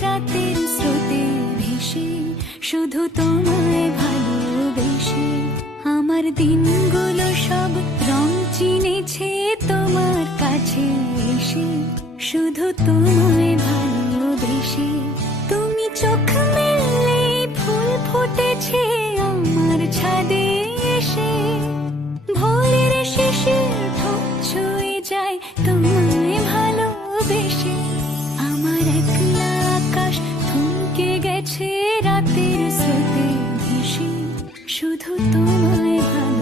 রাতের স্রোতে ভেসে, শুধু তোমায় ভালোবেসে। আমার দিনগুলো সব রং চিনেছে তোমার কাছে এসে, শুধু তোমায় ভালোবেসে। তুমি চোখ মেললে ফুল ফুটেছে আমার ছাদে এসে, ভোরের শিশির ঠোঁট ছুঁয়ে যায় তোমায় ভালোবেসে। আমার একলা আকাশ থমকে গেছে রাতের স্রোতে ভেসে, শুধু তোমায় ভালো